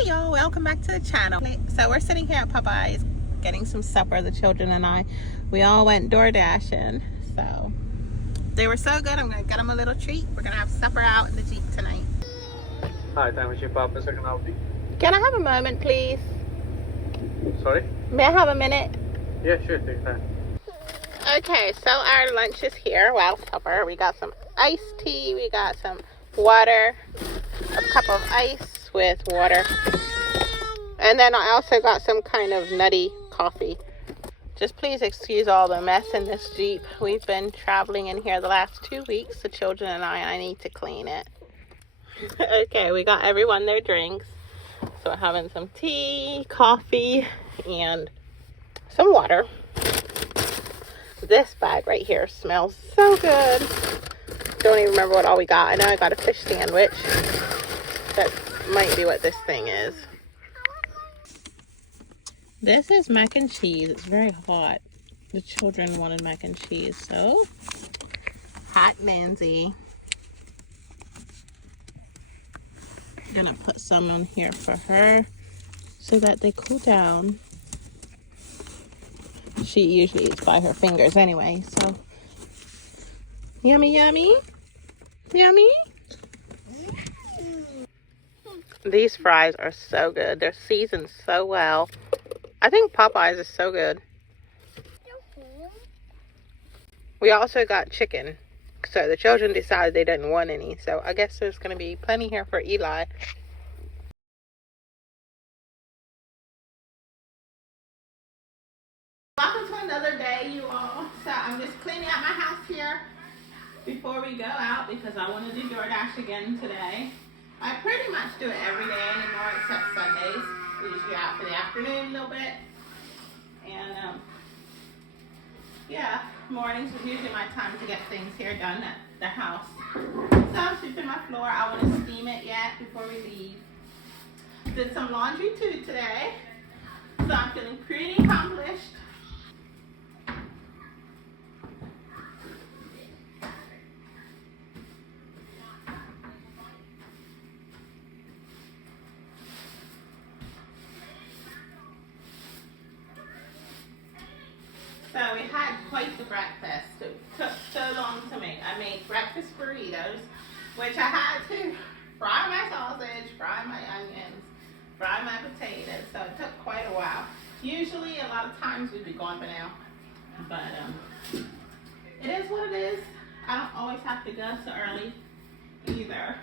Hey y'all, welcome back to the channel. So we're sitting here at Popeyes getting some supper, the children and I. We all went DoorDashing, so they were so good. I'm gonna get them a little treat. We're gonna have supper out in the Jeep tonight. Hi, thank you, Papa. Second help you. Can I have a moment, please? Sorry? May I have a minute? Yeah, sure, take time. Okay, so our lunch is here. Well, supper. We got some iced tea. We got some water, a cup of ice with water. And then I also got some kind of nutty coffee. Just please excuse all the mess in this Jeep. We've been traveling in here the last 2 weeks, the children and I need to clean it. Okay, we got everyone their drinks. So we're having some tea, coffee, and some water. This bag right here smells so good. Don't even remember what all we got. I know I got a fish sandwich. That might be what this thing is. This is mac and cheese. It's very hot. The children wanted mac and cheese, so hot Lindsay. I'm gonna put some on here for her so that they cool down. She usually eats by her fingers anyway, so yummy, yummy, yummy. These fries are so good. They're seasoned so well. I think Popeyes is so good. We also got chicken. So the children decided they didn't want any. So I guess there's going to be plenty here for Eli. Welcome to another day, you all. So I'm just cleaning out my house here before we go out because I want to do DoorDash again today. I pretty much do it every day anymore except Sundays. We usually out for the afternoon a little bit. And yeah, mornings is usually my time to get things here done at the house. So I'm sweeping my floor. I want to steam it yet before we leave. Did some laundry too today. So I'm feeling pretty accomplished. So we had quite the breakfast. It took so long to make. I made breakfast burritos, which I had to fry my sausage, fry my onions, fry my potatoes. So it took quite a while. Usually, a lot of times we'd be gone by now. But it is what it is. I don't always have to go so early either.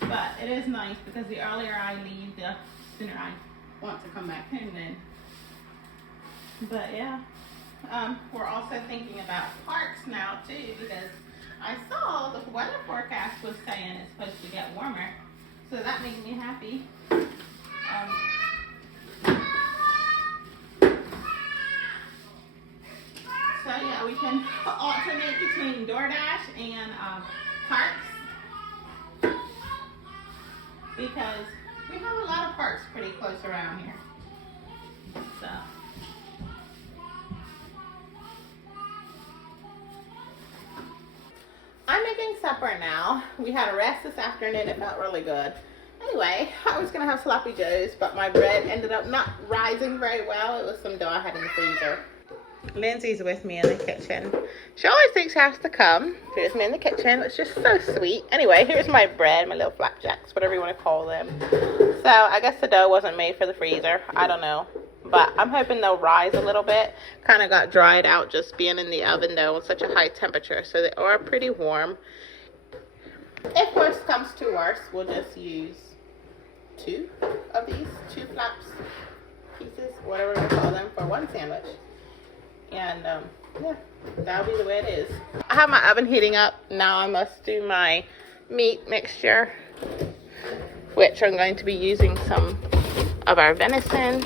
But it is nice because the earlier I leave, the sooner I want to come back home then. But yeah. We're also thinking about parks now too because I saw the weather forecast was saying it's supposed to get warmer, so that makes me happy. So yeah, we can alternate between DoorDash and parks because we have a lot of parks pretty close around here. So. I'm making supper now. We had a rest this afternoon. It felt really good. Anyway, I was going to have sloppy joes, but my bread ended up not rising very well. It was some dough I had in the freezer. Lindsay's with me in the kitchen. She always thinks she has to come. She's me in the kitchen. It's just so sweet. Anyway, here's my bread, my little flapjacks, whatever you want to call them. So I guess the dough wasn't made for the freezer. I don't know. But I'm hoping they'll rise a little bit. Kind of got dried out just being in the oven though with such a high temperature. So they are pretty warm. If worse comes to worse, we'll just use 2 of these, 2 flaps pieces, whatever we call them, for one sandwich. And yeah, that'll be the way it is. I have my oven heating up. Now I must do my meat mixture, which I'm going to be using some of our venison.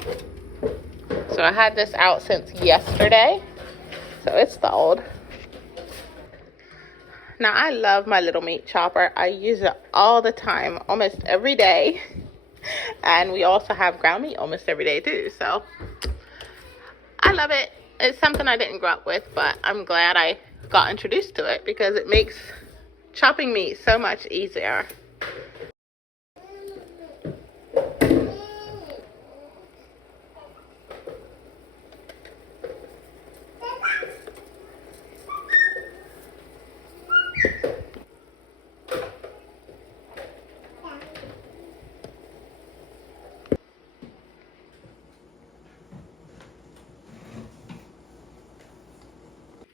So I had this out since yesterday, so it's thawed. Now I love my little meat chopper. I use it all the time, almost every day. And we also have ground meat almost every day too, so I love it. It's something I didn't grow up with, but I'm glad I got introduced to it because it makes chopping meat so much easier.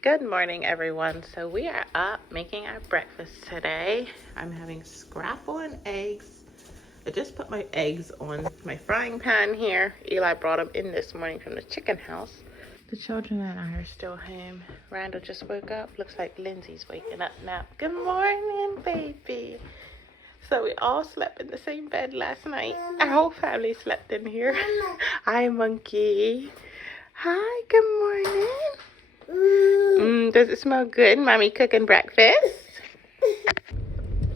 Good morning, everyone. So we are up making our breakfast today. I'm having scrapple and eggs. I just put my eggs on my frying pan here. Eli brought them in this morning from the chicken house. The children and I are still home. Randall just woke up. Looks like Lindsay's waking up now. Good morning, baby. So we all slept in the same bed last night. Our whole family slept in here. Hi, monkey. Hi, good morning. Does it smell good? Mommy cooking breakfast.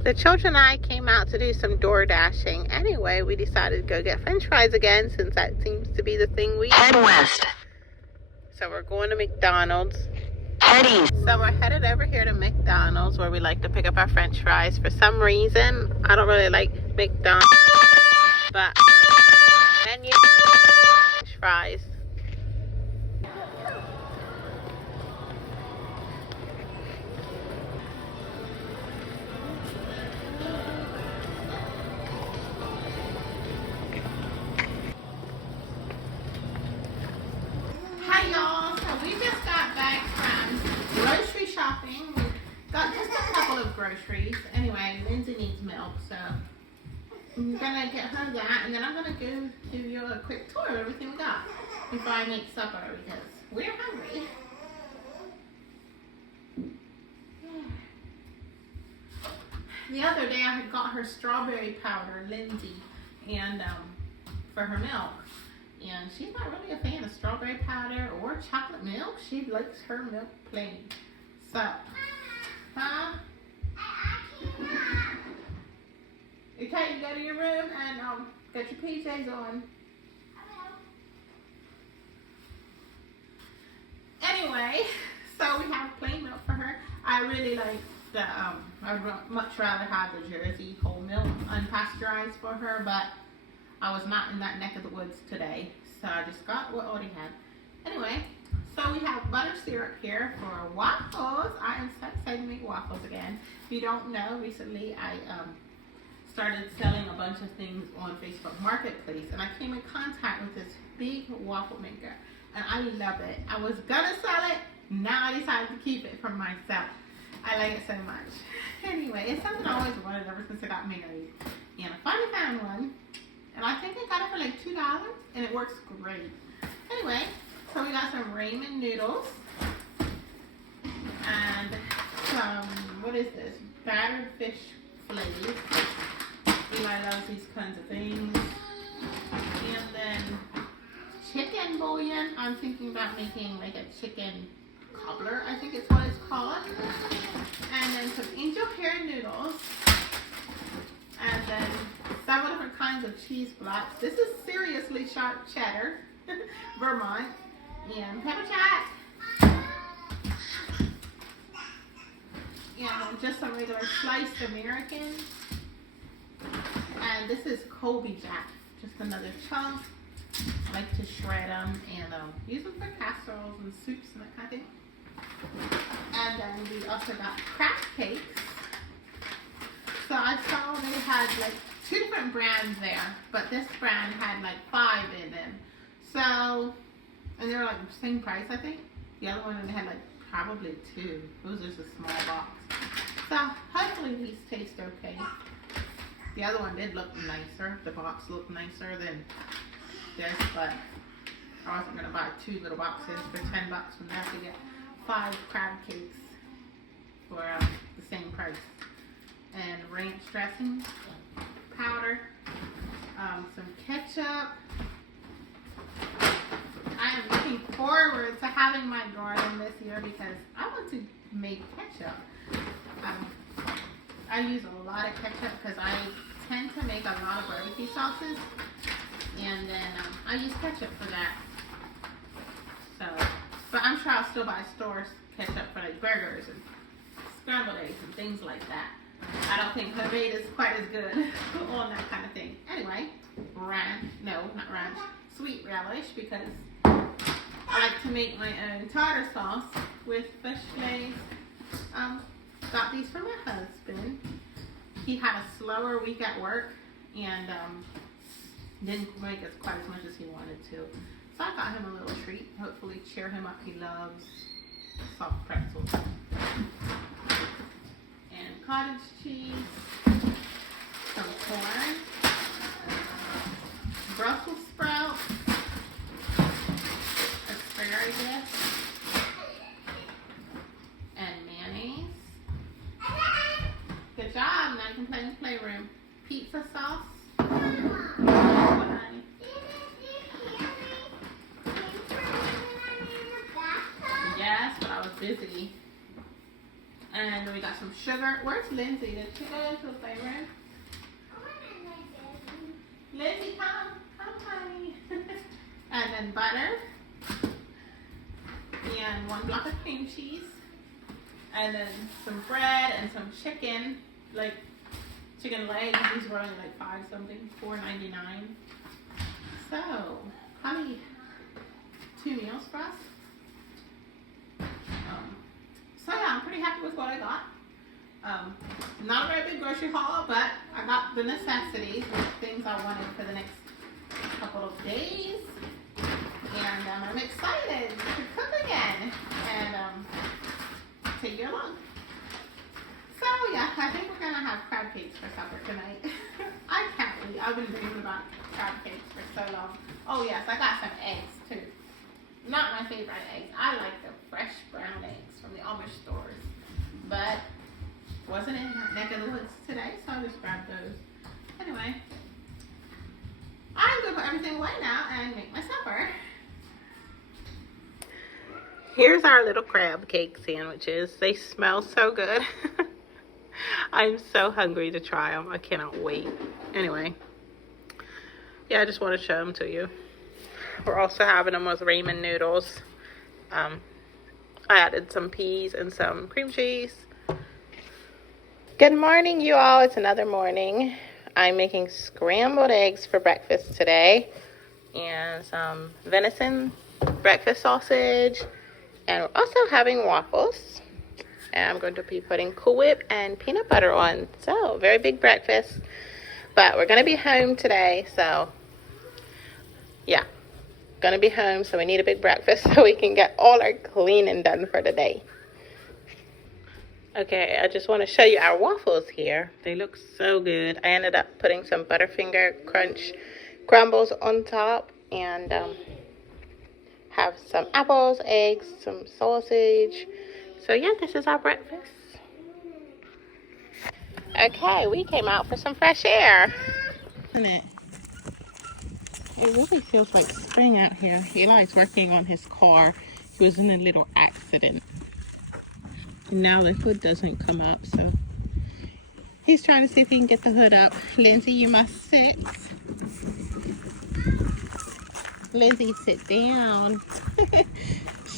The children and I came out to do some DoorDashing. Anyway, we decided to go get French fries again since that seems to be the thing we head west. So we're going to McDonald's. Head east. So we're headed over here to McDonald's where we like to pick up our French fries. For some reason, I don't really like McDonald's, but menu French fries. Hi y'all, so we just got back from grocery shopping. We got just a couple of groceries. Anyway, Lindsay needs milk, so I'm gonna get her that, and then I'm gonna go give you a quick tour of everything we got before I make supper because we're hungry. The other day I had got her strawberry powder, Lindsay, and for her milk. And she's not really a fan of strawberry powder or chocolate milk. She likes her milk plain. So, you can go to your room and get your PJs on. Anyway, so we have plain milk for her. I really like the, I'd much rather have the Jersey whole milk unpasteurized for her, but I was not in that neck of the woods today, so I just got what already had. Anyway, so we have butter syrup here for waffles. I am so excited to make waffles again. If you don't know, recently I started selling a bunch of things on Facebook Marketplace, and I came in contact with this big waffle maker, and I love it. I was gonna sell it, now I decided to keep it for myself. I like it so much. Anyway, it's something I always wanted ever since I got married, and I finally found one. And I think I got it for like $2, and it works great. Anyway, so we got some ramen noodles, and some, what is this? Battered fish fillets. Eli loves these kinds of things. And then chicken bouillon. I'm thinking about making like a chicken cobbler, I think it's what it's called. And then some angel hair noodles. And then several different kinds of cheese blocks. This is seriously sharp cheddar, Vermont, and pepper jack, and just some regular sliced American. And this is Colby Jack, just another chunk. I like to shred them and use them for casseroles and soups and that kind of thing. And then we also got craft cakes. So I saw they had like 2 different brands there, but this brand had like 5 in them. So, and they were like the same price, I think. The other one, they had like probably 2. It was just a small box. So hopefully these taste okay. The other one did look nicer. The box looked nicer than this, but I wasn't gonna buy 2 little boxes for $10 when I have to get 5 crab cakes for the same price. And ranch dressing powder, some ketchup. I am looking forward to having my garden this year because I want to make ketchup. I use a lot of ketchup because I tend to make a lot of barbecue sauces, and then I use ketchup for that. So, but I'm sure I'll still buy stores ketchup for like burgers and scrambled eggs and things like that. I don't think homemade is quite as good on that kind of thing. Anyway, sweet relish, because I like to make my own tartar sauce with fish fillets. Got these from my husband. He had a slower week at work and didn't make as quite as much as he wanted to. So I got him a little treat. Hopefully cheer him up. He loves soft pretzels. And cottage cheese, some corn, Brussels sprouts, asparagus, and mayonnaise. Good job. Now you can play in the playroom. Pizza sauce. What, honey? Yes, but I was busy. And we got some sugar. Where's Lindsay? Did she go into the playroom? Lindsay, come. Come, honey. And then butter. And 1 block of cream cheese. And then some bread and some chicken. Like chicken legs. These were only like $5 something. $4.99. So, honey, 2 meals for us. So yeah, I'm pretty happy with what I got. Not a very big grocery haul, but I got the necessities, the things I wanted for the next couple of days. And I'm excited to cook again and take you along. So yeah, I think we're gonna have crab cakes for supper tonight. I can't believe I've been dreaming about crab cakes for so long. Oh yes, I got some eggs too. Not my favorite eggs. I like the fresh brown eggs from the Amish stores. But wasn't in that neck of the woods today, so I just grabbed those. Anyway, I'm gonna put everything away now and make my supper. Here's our little crab cake sandwiches. They smell so good. I'm so hungry to try them. I cannot wait. Anyway, yeah, I just want to show them to you. We're also having them with ramen noodles. I added some peas and some cream cheese. Good morning, you all. It's another morning. I'm making scrambled eggs for breakfast today. And some venison breakfast sausage. And we're also having waffles. And I'm going to be putting Cool Whip and peanut butter on. So, very big breakfast. But we're going to be home today. So, yeah. Gonna be home, so we need a big breakfast so we can get all our cleaning done for the day. Okay, I just want to show you our waffles here. They look so good. I ended up putting some Butterfinger Crunch crumbles on top and have some apples, eggs, some sausage. So yeah, this is our breakfast. Okay, we came out for some fresh air. Isn't it? It really feels like spring out here. Eli's working on his car. He was in a little accident. And now the hood doesn't come up, so he's trying to see if he can get the hood up. Lindsay, you must sit. Lindsay, sit down.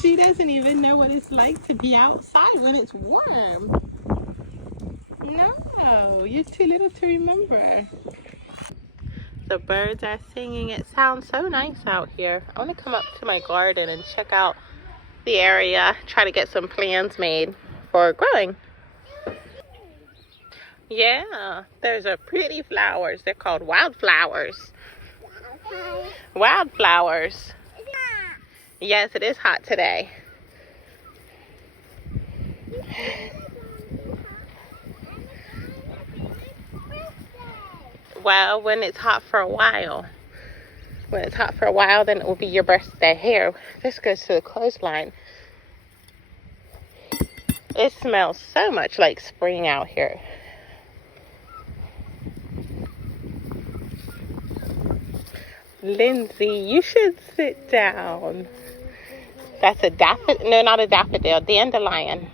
She doesn't even know what it's like to be outside when it's warm. No, you're too little to remember. The birds are singing. It sounds so nice out here. I want to come up to my garden and check out the area, try to get some plans made for growing. Yeah, there's a pretty flowers. They're called wildflowers. Wildflowers. Yes, it is hot today. Well, when it's hot for a while. When it's hot for a while, then it will be your birthday. Here, this goes to the clothesline. It smells so much like spring out here. Lindsay, you should sit down. That's a daffodil. No, not a daffodil. Dandelion.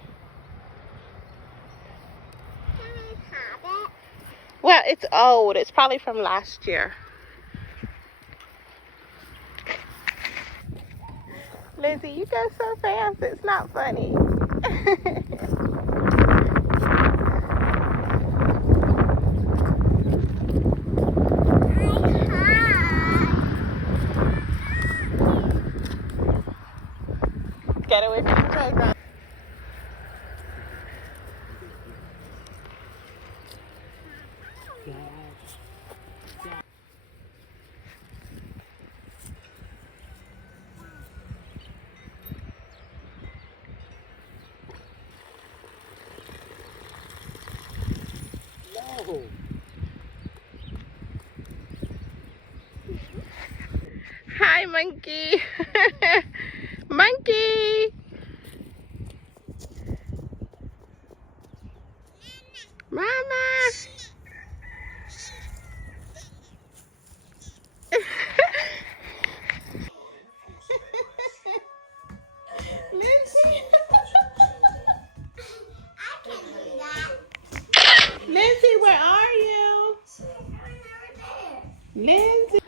Well, it's old. It's probably from last year. Lindsay, you go so fast. It's not funny. Get away from the playground. Hi, monkey. Monkey. Mama. Lindsay. Lindsay, where are you? Lindsay.